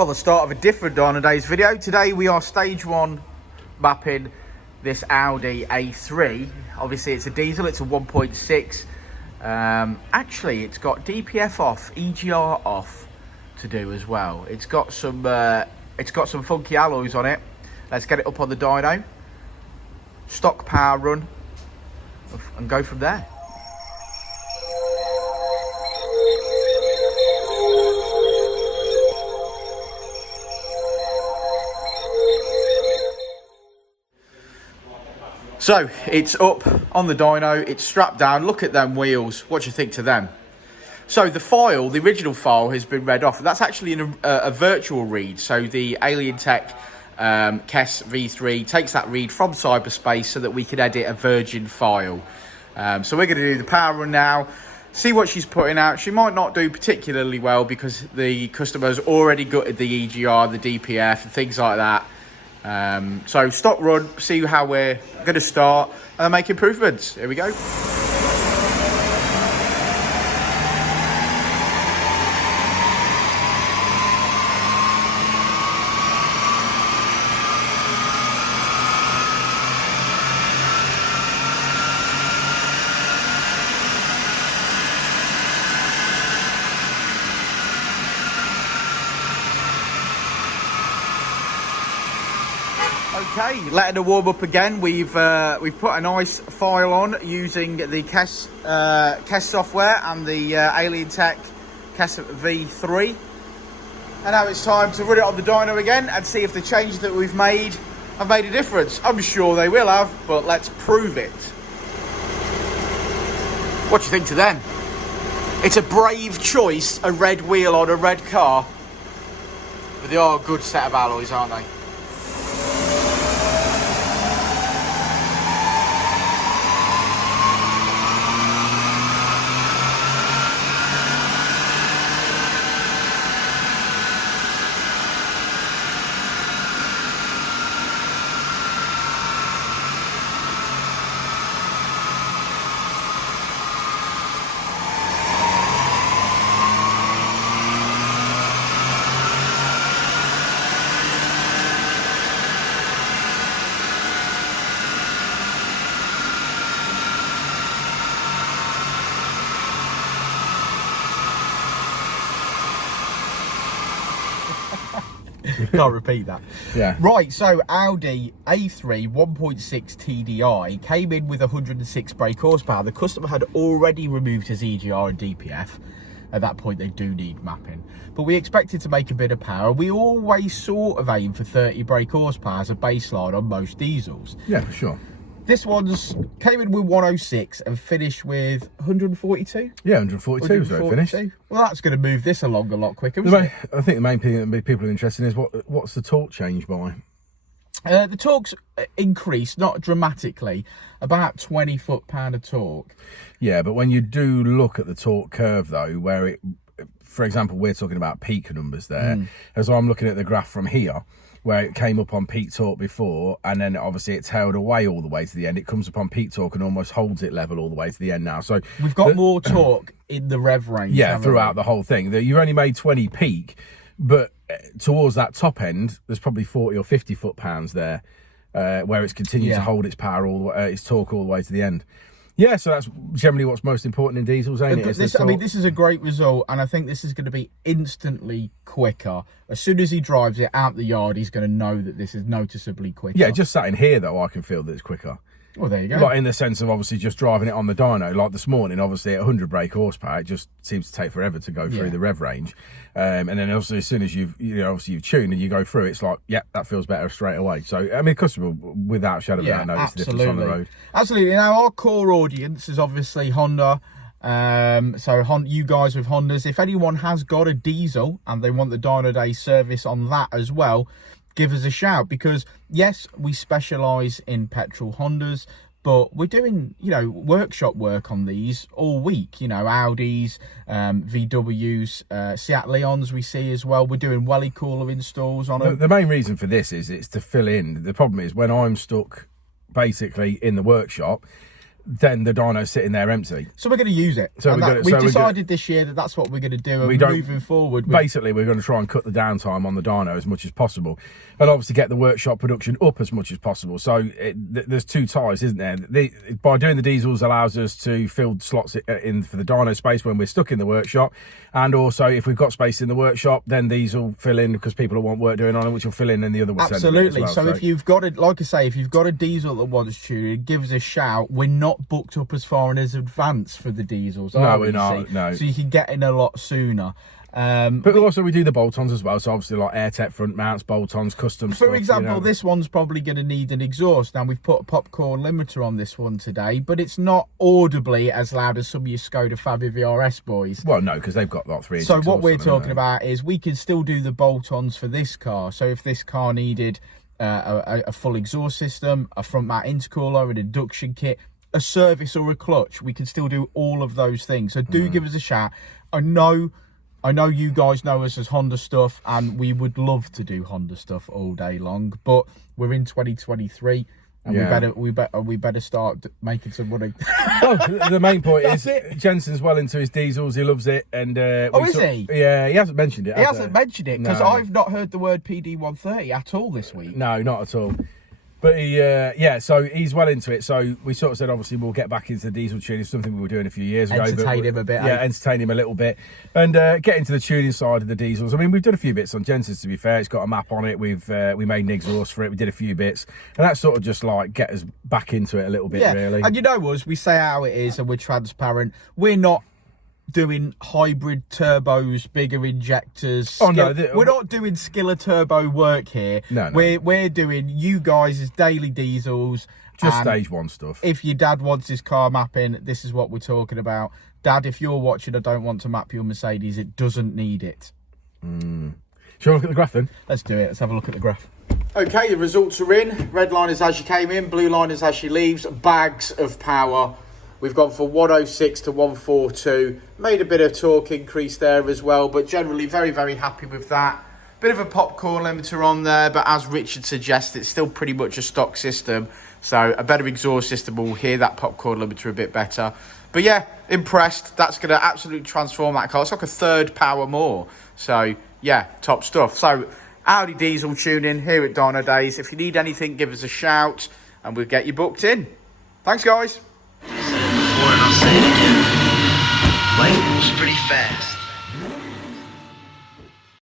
Well, the start of a different Dynodaze video. Today we are stage 1 mapping this Audi A3. Obviously it's a diesel, it's a 1.6. Actually it's got DPF off, EGR off to do as well. It's got some funky alloys on it. Let's get it up on the dyno, stock power run, and go from there. So it's up on the dyno, it's strapped down. Look at them wheels. What do you think to them? So the original file has been read off. That's actually a virtual read. So the Alien Tech KES V3 takes that read from cyberspace so that we can edit a virgin file. So we're going to do the power run now, see what she's putting out. She might not do particularly well because the customer's already gutted the EGR, the DPF, and things like that. So stock run, see how we're going to start and make improvements. Here we go. Okay, letting her warm up again. We've put a nice file on using the KES software and the Alien Tech KES V3. And now it's time to run it on the dyno again and see if the changes that we've made have made a difference. I'm sure they will have, but let's prove it. What do you think to them? It's a brave choice, a red wheel on a red car. But they are a good set of alloys, aren't they? Can't repeat that. Yeah. Right, so Audi A3 1.6 TDI came in with 106 brake horsepower. The customer had already removed his EGR and DPF. At that point, they do need mapping. But we expected to make a bit of power. We always sort of aim for 30 brake horsepower as a baseline on most diesels. Yeah, for sure. This one's came in with 106 and finished with 142? Yeah, 142 was where it finished. Well, that's going to move this along a lot quicker, isn't it? I think the main thing that people are interested in is what's the torque change by? The torque's increased, not dramatically, about 20 foot-pound of torque. Yeah, but when you do look at the torque curve, though, where it, for example, we're talking about peak numbers there, as I'm looking at the graph from here, where it came up on peak torque before, and then obviously it tailed away all the way to the end. It comes up on peak torque and almost holds it level all the way to the end now. So we've got more torque in the rev range. Yeah, throughout the whole thing. You've only made 20 peak, but towards that top end, there's probably 40 or 50 foot-pounds there, where it's continued to hold its power its torque all the way to the end. Yeah, so that's generally what's most important in diesels, ain't it? This is a great result, and I think this is going to be instantly quicker. As soon as he drives it out the yard, he's going to know that this is noticeably quicker. Yeah, just sat in here, though, I can feel that it's quicker. Well, there you go. Like in the sense of obviously just driving it on the dyno, like this morning, obviously at 100 brake horsepower, it just seems to take forever to go through the rev range. And then obviously as soon as you've tuned and you go through, it's like, yeah, that feels better straight away. So I mean, customer without a shadow of a doubt notice the difference on the road. Absolutely. Now our core audience is obviously Honda. So you guys with Hondas, if anyone has got a diesel and they want the Dynodaze service on that as well, give us a shout, because yes, we specialize in petrol Hondas, but we're doing, workshop work on these all week, Audis, VWs, Seat Leons we see as well. We're doing welly cooler installs on them. The main reason for this is it's to fill in. The problem is when I'm stuck basically in the workshop, then the dyno's sitting there empty. So we're going to use it. So we've decided this year that that's what we're going to do. And moving forward, basically, we're going to try and cut the downtime on the dyno as much as possible, and obviously get the workshop production up as much as possible. So there's two ties, isn't there? By doing the diesels allows us to fill slots in for the dyno space when we're stuck in the workshop, and also if we've got space in the workshop, then these will fill in because people will want work doing on it, which will fill in, and the other will absolutely. Send it as well. So if you've got it, like I say, if you've got a diesel that wants tuning, give us a shout. We're not booked up as far in as advance for the diesels. No, we're not. No. So you can get in a lot sooner. But also we do the bolt-ons as well, so obviously like AirTech front mounts, bolt-ons, custom for stuff, example, this one's probably going to need an exhaust. Now we've put a popcorn limiter on this one today, but it's not audibly as loud as some of your Skoda Fabia VRS boys. Well, no, because they've got like 3 inch. So what we're talking about is we can still do the bolt-ons for this car. So if this car needed a full exhaust system, a front mount intercooler, an induction kit, a service or a clutch, we can still do all of those things. So do give us a shout. I know you guys know us as Honda Stuff, and we would love to do Honda Stuff all day long, but we're in 2023, and we better start making some money. Well, the main point is Jensen's well into his diesels. He loves it, and is he? Yeah, he hasn't mentioned it. He hasn't mentioned it because I've not heard the word PD130 at all this week. No, not at all. But he, so he's well into it. So we sort of said, obviously, we'll get back into the diesel tuning. It's something we were doing a few years ago. Entertain him a bit. Yeah, entertain him a little bit. And get into the tuning side of the diesels. I mean, we've done a few bits on Jensen's, to be fair. It's got a map on it. We made an exhaust for it. We did a few bits. And that's sort of just like get us back into it a little bit, really. And you know us, we say how it is and we're transparent. We're not doing hybrid turbos, bigger injectors. We're not doing Skiller turbo work here. No. We're doing you guys' daily diesels. Just stage one stuff. If your dad wants his car mapping, this is what we're talking about. Dad, if you're watching, I don't want to map your Mercedes. It doesn't need it. Shall we look at the graph then? Let's do it. Let's have a look at the graph. Okay, the results are in. Red line is as you came in, blue line is as she leaves. Bags of power. We've gone from 106 to 142. Made a bit of torque increase there as well, but generally very, very happy with that. Bit of a popcorn limiter on there, but as Richard suggests, it's still pretty much a stock system. So a better exhaust system will hear that popcorn limiter a bit better. But yeah, impressed. That's going to absolutely transform that car. It's like a third power more. So yeah, top stuff. So Audi diesel tuning here at Dynodaze. If you need anything, give us a shout and we'll get you booked in. Thanks, guys. And I'll say it again. Life moves pretty fast.